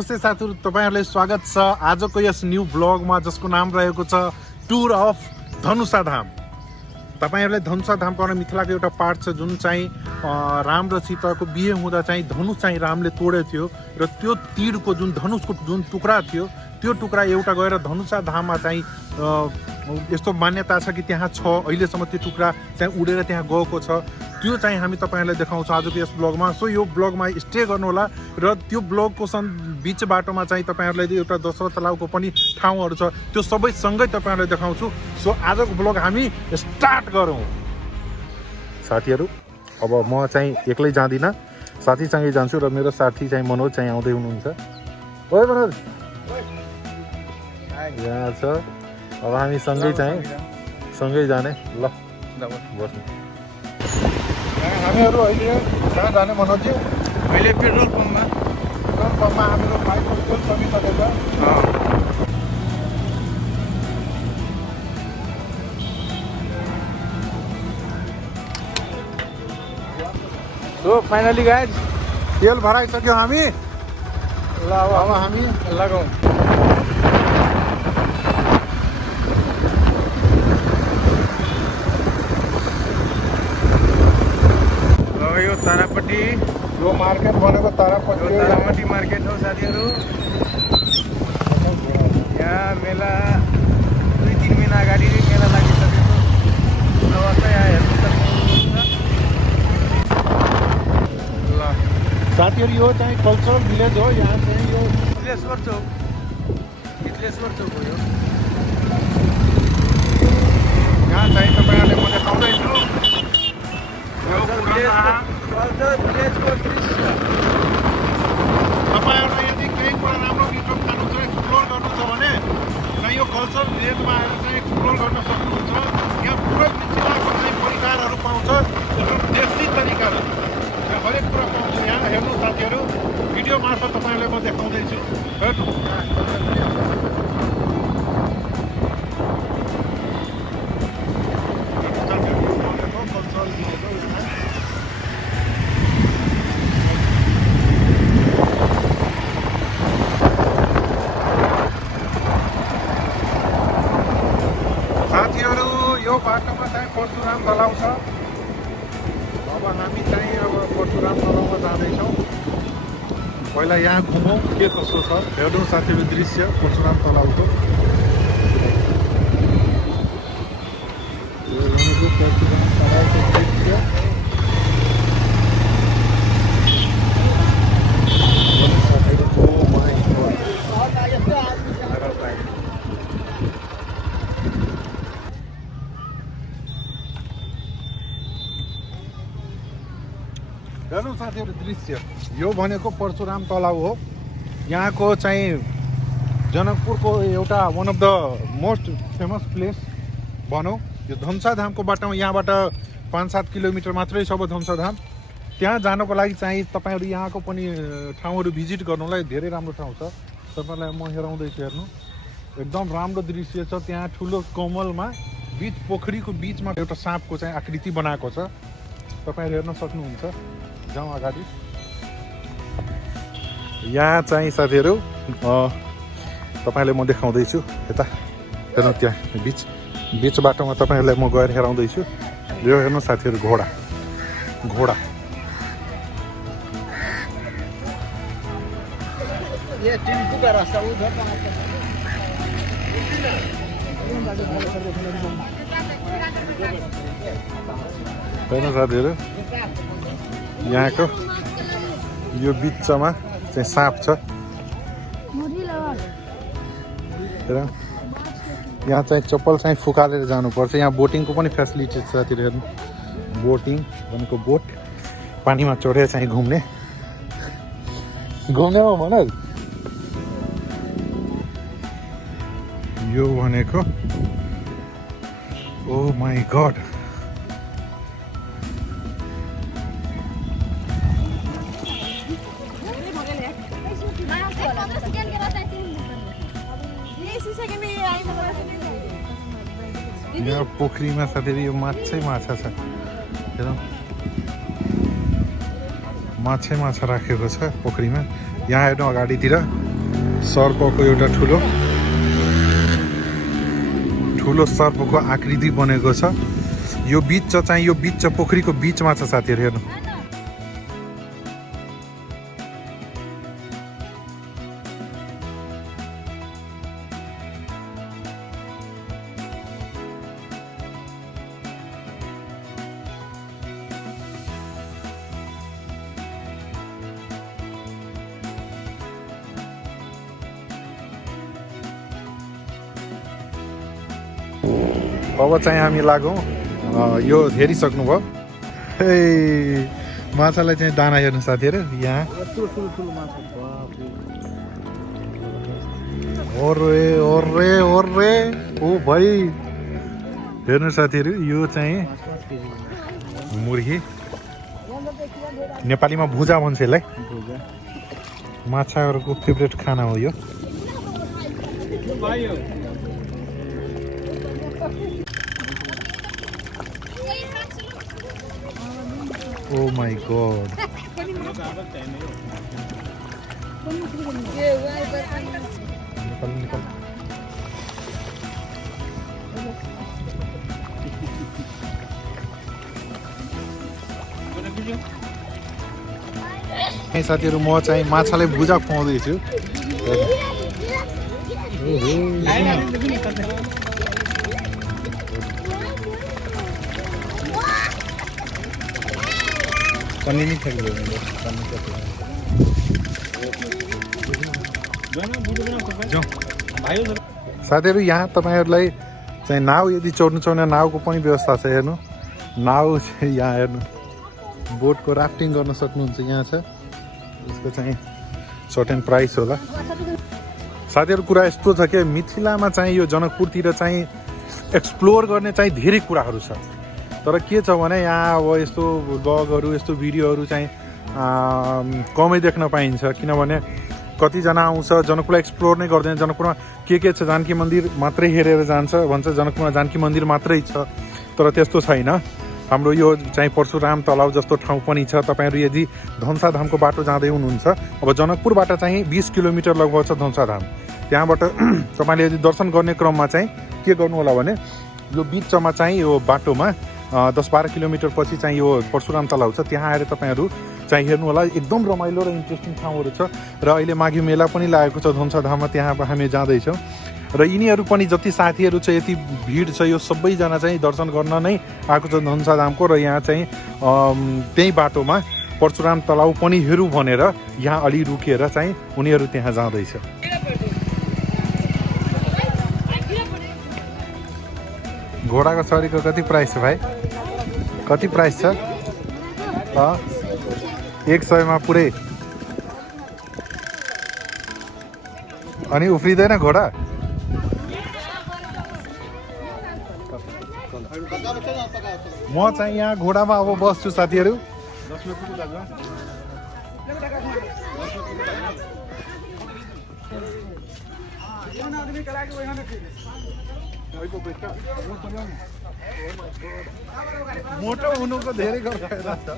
नमस्ते साथीहरु, तपाईहरुलाई स्वागत छ आजको यस न्यू ब्लगमा जसको नाम रहेको छ टुर अफ धनुषा धाम। तपाईहरुलाई धनुषा धाम पर्ने मिथिलाको एउटा पार्ट छ जुन चाहिँ राम र सीताको बिहे हुँदा चाहिँ धनुष चाहिँ रामले तोडेको थियो र त्यो तीरको जुन धनुषको जुन टुक्रा थियो त्यो टुक्रा एउटा गएर धनुषा धाममा चाहिँ यस्तो मान्यता छ कि त्यहाँ छ अहिलेसम्म त्यो टुक्रा चाहिँ उडेर त्यहाँ गएको छ। त्यो चाहिँ हामी तपाईहरुलाई देखाउँछौँ आजको यस ब्लगमा। सो यो ब्लगमा स्टे गर्नु होला र त्यो ब्लगको बीच बाटोमा चाहिँ तपाईहरुलाई एउटा दशरथ तलाउको पनि ठाउँहरू छ त्यो सबै सँगै तपाईहरुलाई देखाउँछु। सो आजको ब्लग हामी स्टार्ट गरौँ। साथीहरु, अब म चाहिँ एक्लै जाँदिन, साथीसँगै जान्छु र मेरो साथी चाहिँ मनोज चाहिँ आउँदै हुनुहुन्छ। ओइ मनोज, यहाँ छ। अब हामी सँगै जाने। ल बस्नु। हामीहरू अहिले कहाँ जाने मनोजी? अहिले पेट्रोल पम्पमा हाम्रो बाइकको तेल सकिसकेको छ। सो फाइनली गाइज तेल भराइसक्यो हामी। ल अब हामी लगाउँ। यो तारापट्टि यो मार्केट बनेको तारापट्टि मार्केट हो साथीहरू। यहाँ मेला 2-3 महिना अगाडि मेला लागिसकेको अवस्था यहाँ हेर्नु सक्नुहुन्छ। ल साथीहरू, यो चाहिँ कल्चरल भिलेज हो। यहाँ चाहिँ यो हितलेश्वर चौक हो। यहाँ चाहिँ तपाईहरुले म देखाउँदैछु तपाईहरुलाई यदि केही कुरा राम्रो भिडियो खानु छ, एक्सप्लोर गर्नु छ भने यो कल्चरल भिलेजमा आएर चाहिँ एक्सप्लोर गर्न सक्नुहुन्छ। यहाँ पुरै मिथिलाको चाहिँ परिकारहरू पाउँछ एकदम देशी तरिकाले हरेक कुरा पाउँछ यहाँ। हेर्नु साथीहरू, भिडियो मार्फत तपाईहरुलाई म देखाउँदैछु। हेर्नु साथीहरू, यो बाटोमा चाहिँ परशुराम तलाउ छ। अब हामी चाहिँ परशुराम तलाउमा जाँदैछौँ। पहिला यहाँ घुमौँ के कस्तो छ। हेर्नु साथीहरू दृश्य परशुराम तलाउको। परशुराम तलाउको दृश्य हेर्नु साथीहरू दृश्य। यो भनेको परशुराम तलाउ हो। यहाँको चाहिँ जनकपुरको एउटा one of the most famous place भनौँ। यो धनुषा धामको बाटोमा यहाँबाट 5-7 किलोमिटर मात्रै छ धनुषा धाम। त्यहाँ जानको लागि चाहिँ तपाईहरु यहाँको पनि ठाउँहरू भिजिट गर्नुलाई धेरै राम्रो ठाउँ छ। तपाईहरुलाई म हेराउँदैछु। हेर्नु एकदम राम्रो दृश्य छ। त्यहाँ ठुलो कमलमा बीच पोखरीको बीचमा एउटा साँपको चाहिँ आकृति बनाएको छ। तपाईहरु हेर्न सक्नुहुन्छ। जाउँ अगाडि। यहाँ चाहिँ साथीहरू तपाईहरुलाई म देखाउँदैछु। यता हेर्नु, त्यहाँ बीच बाटोमा तपाईहरुलाई म गएर हेराउँदैछु। यो हेर्नु साथीहरू, घोडा ये टिम्पू का रास्ता उधर हेर्नु साथीहरू, यहाँको यो बिचमा चाहिँ साँप छ। यहाँ चाहिँ चप्पल चाहिँ फुकालेर जानुपर्छ। यहाँ बोटिङको पनि फेसिलिटी छ साथीहरू। हेर्नु, बोटिङ भनेको बोट पानीमा चढेर चाहिँ घुम्ने हो भन। यो भनेको ओ माई गॉड, यहाँ पोखरीमा साथीहरू यो माछा छ। हेरौँ, माछा राखेको छ पोखरीमा। यहाँ हेर्नु अगाडितिर सर्पको एउटा ठुलो सर्पको आकृति बनेको छ। यो बीच चाहिँ यो बीच पोखरीको बीचमा छ साथीहरू, हेर्नु। अब चाहिँ हामी लागौँ, यो हेरिसक्नुभयो। ए माछालाई चाहिँ दाना हेर्नु साथीहरू, यहाँ ओरे ओरे ओरे ओ भाइ हेर्नु साथीहरू, यो चाहिँ मुर्गी, नेपालीमा भुजा भन्छ यसलाई। माछाहरूको फेभरेट खाना हो यो। Oh my god. निकल। साथीहरू म चाहिँ माछालाई भुजा खुवाउँदैछु। साथीहरू यहाँ तपाईँहरूलाई चाहिँ नाउ यदि चढ्नु छ भने नाउको पनि व्यवस्था छ, हेर्नु। नाउ चाहिँ यहाँ हेर्नु, बोटको राफ्टिङ गर्न सक्नुहुन्छ, यहाँ छ। यसको चाहिँ सर्टेन प्राइस होला। साथीहरू कुरा यस्तो छ कि मिथिलामा चाहिँ यो जनकपुरतिर चाहिँ एक्सप्लोर गर्ने चाहिँ धेरै कुराहरू छ, तर के छ भने यहाँ अब यस्तो ब्लगहरू यस्तो भिडियोहरू चाहिँ कमै देख्न पाइन्छ। किनभने कतिजना आउँछ जनकपुरलाई एक्सप्लोर नै गर्दैन, जनकपुरमा के छ जानकी मन्दिर मात्रै हेरेर जान्छ, भन्छ जनकपुरमा जानकी मन्दिर मात्रै छ, तर त्यस्तो छैन। हाम्रो यो चाहिँ परशुराम तलाउ जस्तो ठाउँ पनि छ। तपाईँहरू यदि धनुषाधामको बाटो जाँदै हुनुहुन्छ, अब जनकपुरबाट चाहिँ 20 किलोमिटर लगभग छ धनुषाधाम। त्यहाँबाट तपाईँले यदि दर्शन गर्ने क्रममा चाहिँ के गर्नु होला भने यो बिचमा चाहिँ यो बाटोमा 10-12 किलोमिटर पछि चाहिँ यो परशुराम तलाउ छ, त्यहाँ आएर तपाईँहरू चाहिँ हेर्नु होला। एकदम रमाइलो र इन्ट्रेस्टिङ ठाउँहरू छ। र अहिले माघे मेला पनि लागेको छ धनुषाधाममा, त्यहाँ हामी जाँदैछौँ। र यिनीहरू पनि जति साथीहरू छ, यति भिड छ, यो सबैजना चाहिँ दर्शन गर्न नै आएको छ धनुषाधामको। र यहाँ चाहिँ त्यही बाटोमा परशुराम तलाउ पनि हेरौँ भनेर यहाँ अलि रुकेर चाहिँ उनीहरू त्यहाँ जाँदैछ। घोडाको सवारीको कति प्राइस छ भाइ? कति प्राइस छ? 100 पुरै। अनि उफ्रिँदैन घोडा? म चाहिँ यहाँ घोडामा अब बस्छु साथीहरू। मोटो हुनुको धेरै फाइदा छ।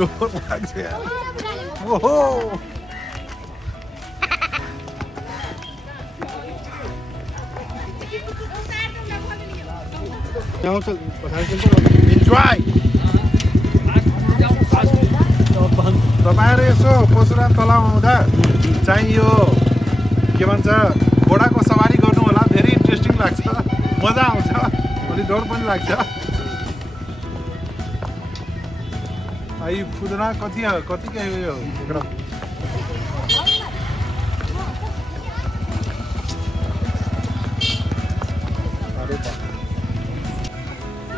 डोर लाग्छ यार। ओहो इन्जोय। तपाईँहरू यसो परशुराम तलाउ आउँदा चाहिँ यो के भन्छ घोडाको सवारी गर्नु होला, धेरै इन्ट्रेस्टिङ लाग्छ, मजा आउँछ, अलि डर पनि लाग्छ। आई फुदना कति के यो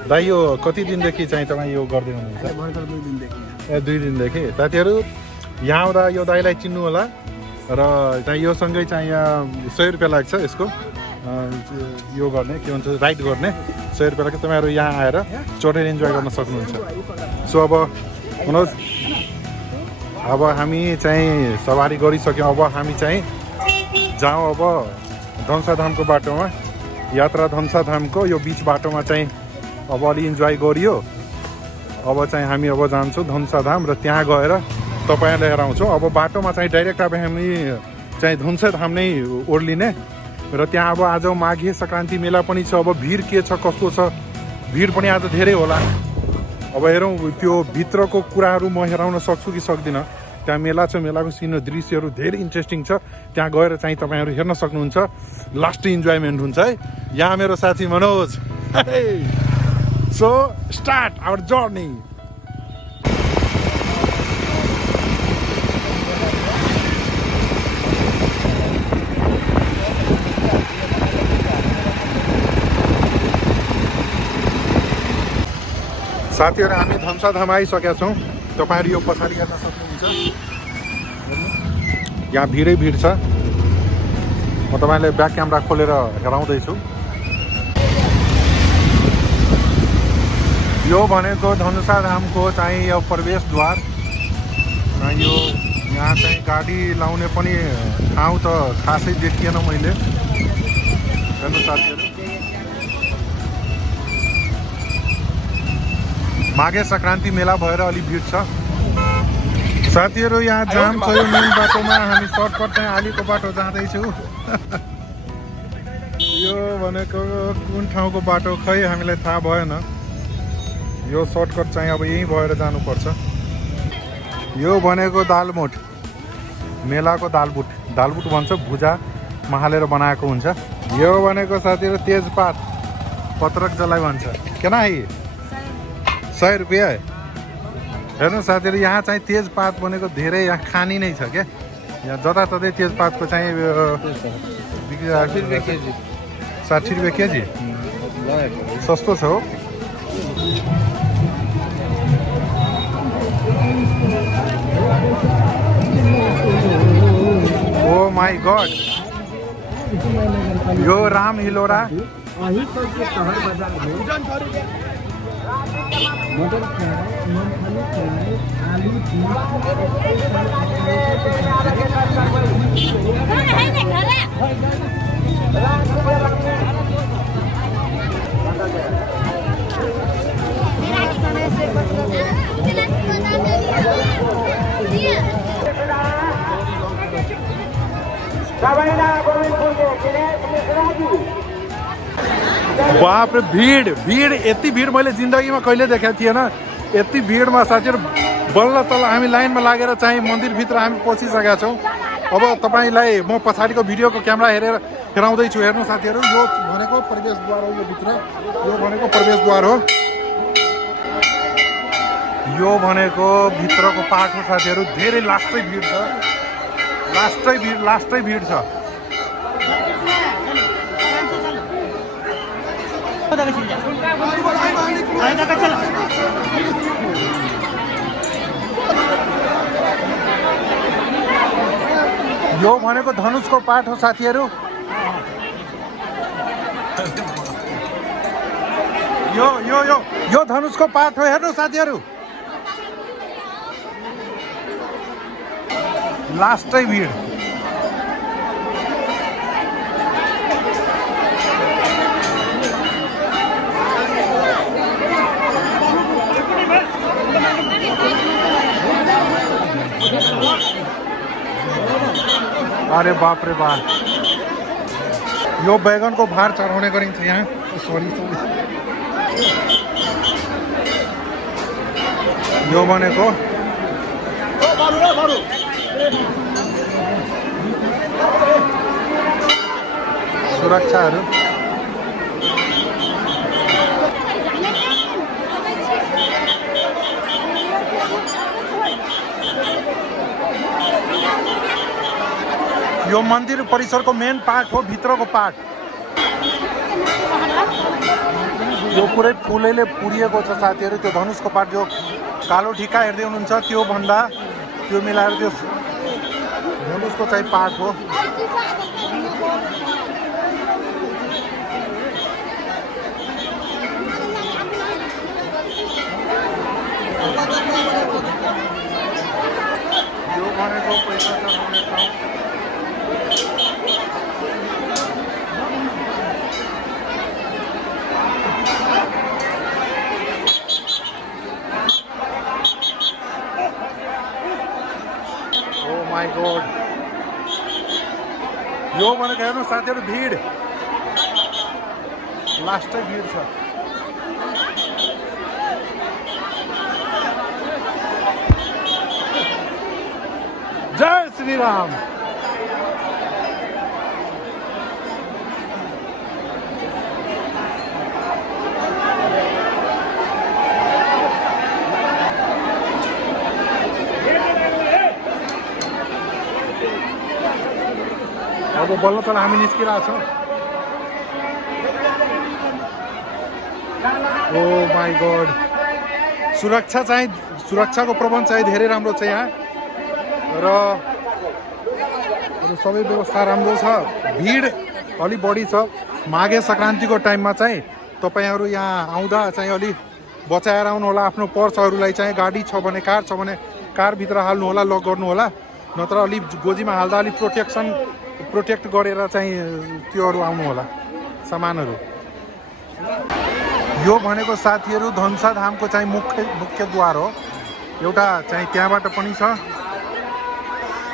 दाइ यो कति दिनदेखि चाहिँ तपाईँ यो गर्दै हुनुहुन्छ? 2 दिनदेखि। 2 दिनदेखि। साथीहरू यहाँ आउँदा यो दाइलाई चिन्नु होला, र चाहिँ यो सँगै चाहिँ यहाँ 100 रुपियाँ लाग्छ यसको यो गर्ने के भन्छ राइड गर्ने 100 रुपियाँ लाग्छ। तपाईँहरू यहाँ आएर चढेर इन्जोय गर्न सक्नुहुन्छ। सो अब मनोज अब हामी चाहिँ सवारी गरिसक्यौँ। अब हामी चाहिँ जाउँ अब धनुषाधामको बाटोमा यात्रा। धनुषाधामको यो बिच बाटोमा चाहिँ अब अलि इन्जोय गरियो। अब चाहिँ हामी अब जान्छौँ धनुषाधाम र त्यहाँ गएर तपाईँहरूलाई हेराउँछौँ। अब बाटोमा चाहिँ डाइरेक्ट अब हामी चाहिँ धनुषाधाम नै ओर्लिने र त्यहाँ अब आज माघे सङ्क्रान्ति मेला पनि छ। अब भिड के छ कस्तो छ, भिड पनि आज धेरै होला। अब हेरौँ त्यो भित्रको कुराहरू म हेराउन सक्छु कि सक्दिनँ। त्यहाँ मेला छ, मेलाको सिन दृश्यहरू धेरै इन्ट्रेस्टिङ छ। त्यहाँ गएर चाहिँ तपाईँहरू हेर्न सक्नुहुन्छ। लास्ट इन्जोयमेन्ट हुन्छ है। यहाँ मेरो साथी Manoj. So start our journey. साथीहरू हामी धनुषाधाम आइसकेका छौँ। तपाईँहरू यो पछाडि हेर्न सक्नुहुन्छ। यहाँ भिडै भिड छ। म तपाईँलाई ब्याक क्यामेरा खोलेर हेराउँदैछु। यो भनेको धनुषाधामको चाहिँ यो प्रवेशद्वार। यो यहाँ चाहिँ गाडी लाउने पनि ठाउँ त खासै देखिएन मैले। हेर्नु साथीहरू, माघे सङ्क्रान्ति मेला भएर अलि भिड छ। साथीहरू यहाँ जाम छ यो मेन बाटोमा। हामी सर्टकट चाहिँ आलीको बाटो जाँदैछौँ। यो भनेको कुन ठाउँको बाटो खै हामीलाई थाहा भएन। यो सर्टकट चाहिँ अब यहीँ भएर जानुपर्छ। यो भनेको दालमोठ, मेलाको दालबुट भन्छ। भुजा महालेर बनाएको हुन्छ। यो भनेको साथीहरू तेजपात, पत्रक जलाई भन्छ। केना है 100 रुपियाँ। हेर्नु साथीहरू यहाँ चाहिँ तेजपात भनेको धेरै यहाँ खानी नै छ क्या। यहाँ जताततै तेजपातको चाहिँ 60 रुपियाँ केजी। सस्तो छ हो। ओ माई गॉड, यो राम हिलोरा। मटर फ्राई, मूंगफली फ्राई, आलू बाप रे भीड़ यति भीड़ मैले जिन्दगीमा कहिले देखेको थिएन। यति भिडमा साथीहरू बल्ल तल हामी लाइनमा लागेर चाहिँ मन्दिरभित्र हामी पसिसकेका छौँ। अब तपाईँलाई म पछाडिको भिडियोको क्यामेरा हेरेर हेराउँदैछु। हेर्नु साथीहरू, यो भनेको प्रवेशद्वार हो। यो भित्र यो भनेको प्रवेशद्वार हो। यो भनेको भित्रको पार्ट हो साथीहरू। धेरै लास्टै भिड छ। लास्टै भिड छ। यो भनेको धनुषको पाठ हो साथीहरू। यो धनुषको पाठ हो। हेर्नु साथीहरू, लास्टै भिड। अरे बाप रे बाप, यो बैगनको भार चढाउने गरिन्छ यहाँ। सरी यो भनेको सुरक्षाहरू। यो मन्दिर परिसरको मेन पार्ट हो, भित्रको पार्ट। यो पुरै फुलैले पुरिएको छ साथीहरू। त्यो धनुषको पार्ट जो कालो ढिका हेर्दै हुनुहुन्छ त्यो भन्दा त्यो मिलाएर त्यो हेर्नु उसको चाहिँ पाठ हो। यो भनेको पैसा चढाउने ठाउँ। माई गॉड, यो भनेको हेर्नु साथीहरू भिड, लास्टै भिड छ। जय श्री राम। अब बल्ल तल हामी निस्किरहेको छौँ। ओ माई गॉड, सुरक्षाको प्रबन्ध चाहिँ धेरै राम्रो छ यहाँ र सबै व्यवस्था राम्रो छ। भिड अलि बढी छ। माघे सङ्क्रान्तिको टाइममा चाहिँ तपाईँहरू यहाँ आउँदा चाहिँ अलि बचाएर आउनु होला। आफ्नो पर्सहरूलाई चाहिँ गाडी छ भने, कार छ भने कारभित्र हाल्नु होला, लक गर्नु होला। नत्र अलि गोजीमा हाल्दा अलिक प्रोटेक्ट गरेर चाहिँ त्योहरू आउनु होला सामानहरू। यो भनेको साथीहरू धनुषा धामको चाहिँ मुख्य द्वार हो। एउटा चाहिँ त्यहाँबाट पनि छ,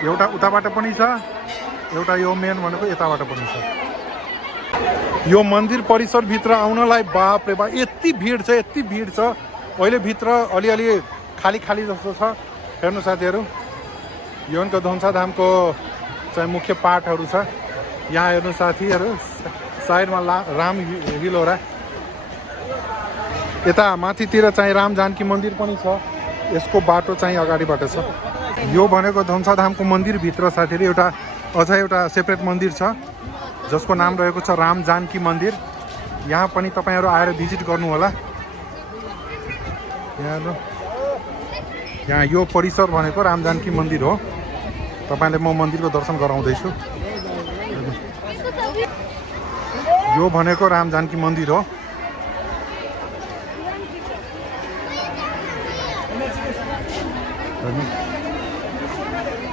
एउटा उताबाट पनि छ, एउटा यो मेन भनेको यताबाट पनि छ। यो मन्दिर परिसरभित्र आउनलाई बाप रे बाप यति भिड छ, यति भिड छ। अहिले भित्र अलिअलि खाली जस्तो छ। हेर्नु साथीहरू, यो भनेको धनुषा धामको चाहिँ मुख्य पाठहरू छ। यहाँ हेर्नु साथीहरू, साइडमा राम हिल हो र यता माथितिर चाहिँ राम जानकी मन्दिर पनि छ। यसको बाटो चाहिँ अगाडिबाट छ। यो भनेको धनुषा धामको मन्दिरभित्र साथीहरू अझ एउटा सेपरेट मन्दिर छ जसको नाम रहेको छ राम जानकी मन्दिर। यहाँ पनि तपाईँहरू आएर भिजिट गर्नु होला। यहाँ यो परिसर भनेको राम जानकी मन्दिर हो। तपाईँले म मन्दिरको दर्शन गराउँदैछु। यो भनेको राम जानकी मन्दिर हो।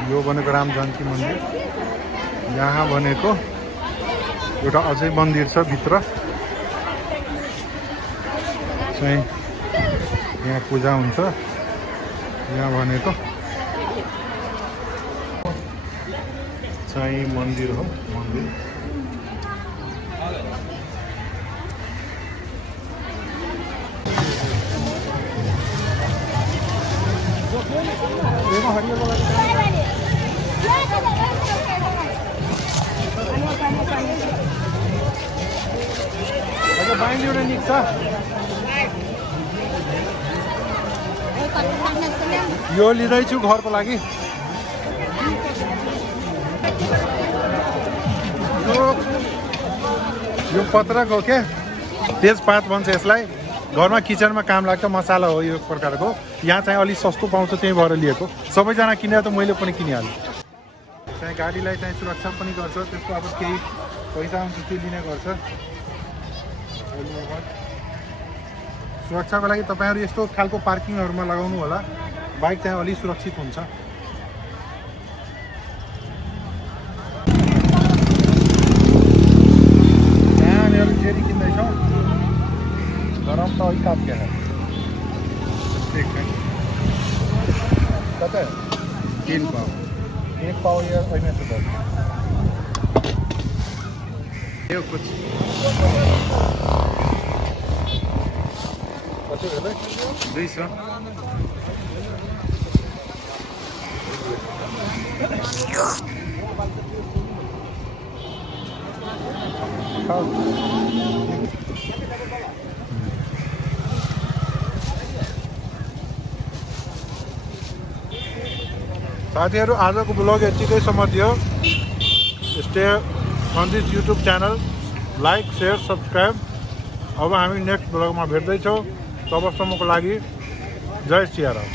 यो भनेको राम जानकी मन्दिर। यहाँ भनेको एउटा अझै मन्दिर छ भित्र चाहिँ, यहाँ पूजा हुन्छ। यहाँ भनेको चाहिँ मन्दिर हो। मन्दिर बाइन्ड एउटा निक्छ। यो लिँदैछु घरको लागि। यो पत्रक हो के, तेजपात भन्छ यसलाई। घरमा किचनमा काम लाग्छ, मसाला हो यो प्रकारको। यहाँ चाहिँ अलिक सस्तो पाउँछ, त्यही भएर लिएको। सबैजना किनेर त मैले पनि किनिहालेँ। चाहिँ गाडीलाई चाहिँ सुरक्षा पनि गर्छ, त्यसको अब केही पैसा हुन्छ त्यो लिने गर्छ। सुरक्षाको लागि तपाईँहरू यस्तो खालको पार्किङहरूमा लगाउनु होला, बाइक चाहिँ अलिक सुरक्षित हुन्छ। यहाँनिर फेरि किन्दैछौँ, गरम त अलिक तात्केन। कता 3 पाव, 1 पाव या ऐना से दस। यो कुछ कति भेलै? 200। साथीहरू आजको ब्लग यतिकैसम्म थियो। Stay on this YouTube channel, like share subscribe. अब हामी नेक्स्ट ब्लगमा भेट्दैछौँ। तबसम्मको लागि जय सियाराम।